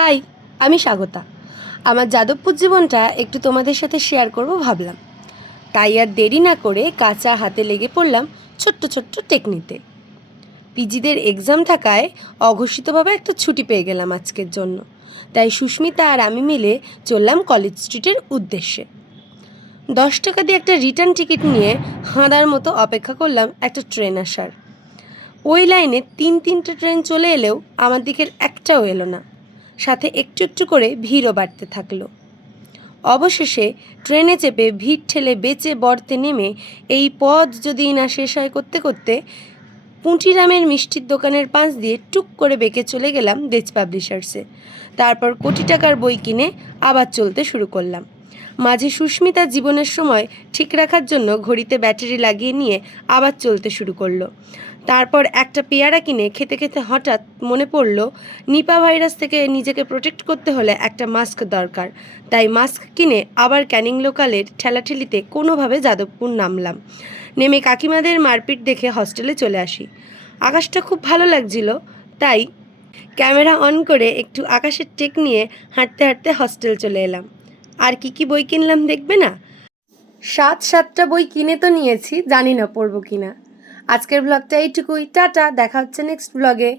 High, আমি স্বাগতা। আমার যাদবপুর জীবনটা একটু তোমাদের সাথে শেয়ার করব ভাবলাম। তাই আর দেরি না করে কাঁচা হাতে লেগে পড়লাম ছোট্ট ছোট্ট টেকনিতে। পিজিদের এক্সাম থাকায় অঘোষিতভাবে একটা ছুটি পেয়ে গেলাম আজকের জন্য। তাই সুস্মিতা আর আমি মিলে চললাম কলেজ স্ট্রিটের উদ্দেশ্যে। 10 টাকা দিয়ে একটা রিটার্ন টিকিট নিয়ে হাঁদার মতো অপেক্ষা করলাম একটা ট্রেন আসার। ওই লাইনে তিনটে ট্রেন চলে এলেও আমার দিকের একটাও এলো না। সাথে একটু একটু করে ভিড়ও বাড়তে থাকলো। অবশেষে ট্রেনে চেপে ভিড় ঠেলে বেচে বর্তে নেমে এই পথ যদি না শেষ হয় করতে করতে পুঁটিরামের মিষ্টির দোকানের পাশ দিয়ে টুক করে বেঁকে চলে গেলাম দেজ পাবলিশার্সে। তারপর কোটি টাকার বই কিনে আবার চলতে শুরু করলাম। মাঝে সুস্মিতা জীবনের সময় ঠিক রাখার জন্য ঘড়িতে ব্যাটারি লাগিয়ে নিয়ে আবার চলতে শুরু করলো। তারপর একটা পেয়ারা কিনে খেতে খেতে হঠাৎ মনে পড়ল নিপা ভাইরাস থেকে নিজেকে প্রোটেক্ট করতে হলে একটা মাস্ক দরকার। তাই মাস্ক কিনে আবার ক্যানিং লোকালের ঠেলাঠেলিতে কোনোভাবে যাদবপুর নামলাম। নেমে কাকিমাদের মারপিট দেখে হস্টেলে চলে আসি। আকাশটা খুব ভালো লাগছিল, তাই ক্যামেরা অন করে একটু আকাশের টেক নিয়ে হাঁটতে হাঁটতে হস্টেল চলে এলাম। আর কি বই কিনলাম দেখবে না? 7টা বই কিনে তো নিয়েছি, জানি না পড়বো কিনা। আজকের ব্লগটা এইটুকুই। টাটা, দেখা হচ্ছে নেক্সট ব্লগে।